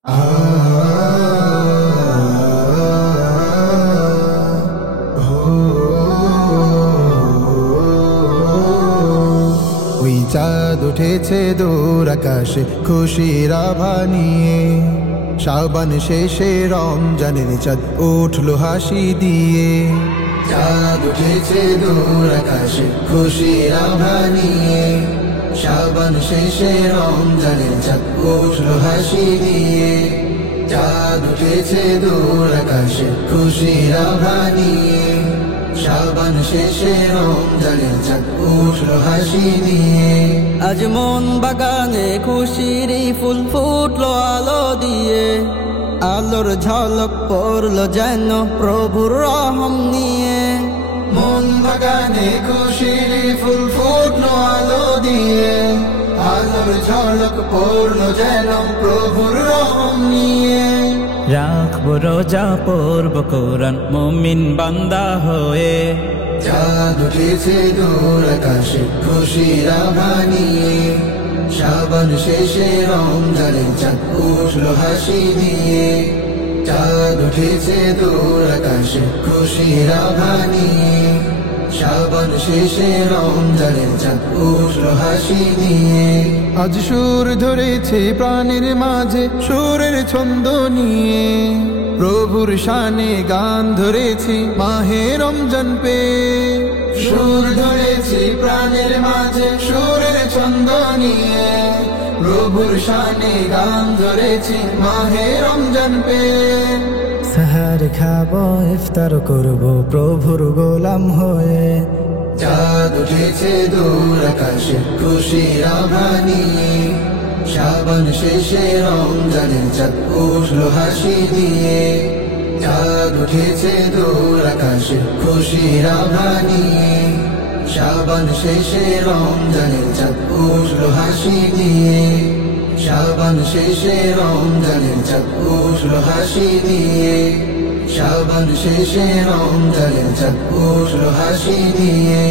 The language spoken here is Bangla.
ওই চাঁদ উঠেছে দূর আকাশে খুশির আভা নিয়ে, শাবান শেষে রমজানের চাঁদ উঠলো হাসি দিয়ে। চাঁদ উঠেছে দূর আকাশে খুশির আভা নিয়ে, শাবান শেষে রমজানের চাঁদ উঠলো হাসি দিয়ে। চাঁদ উঠেছে দূর আকাশে খুশির আভা নিয়ে, শাবান শেষে রমজানের চাঁদ উঠলো হাসি দিয়ে। আজ মন বাগানে খুশির ফুল ফুটলো আলো দিয়ে, আলোর ঝলক পড়লো যেন প্রভুর রহম নিয়ে। মন বাগানে খুশির ফুল ফুটলো আলো দিয়ে, আলোর ঝলক পড়লো যেন প্রভুর রহম নিয়ে। রাখবো রোজা পড়ব কোরআন মুমিন বান্দা হয়ে, চাঁদ উঠেছে দূর আকাশে খুশির আভা নিয়ে, শাবান শেষে রমজানের চাঁদ উঠলো হাসি দিয়ে। চাঁদ উঠেছে দূর আকাশে খুশির আভা নিয়ে, শাবান শেষে রমজানের চাঁদ উঠলো হাসি দিয়ে। আজ সুর ধরেছে প্রাণের মাঝে সুরের ছন্দ নিয়ে, প্রভুর শানে গান ধরেছি মাহে রমজান পে। সুর ধরেছি প্রাণের মাঝে সুরের ছন্দ নিয়ে, প্রভুর শানে গান ধরেছি মাহে রমজান পে। সাহার খাবো ইফতার করব প্রভুর গোলাম হয়ে, চাঁদ উঠেছে দূর আকাশে খুশির আভা নিয়ে, শাবান শেষে রমজানের চাঁদ উঠলো হাসি দিয়ে। চাঁদ উঠেছে দূর আকাশে খুশির আভা নিয়ে, শাবান শেষে রমজানের চাঁদ উঠলো হাসি দিয়ে। শাবান শেষে রমজানের চাঁদ উঠলো হাসি দিয়ে। শাবান শেষে রমজানের চাঁদ উঠলো হাসি দিয়ে।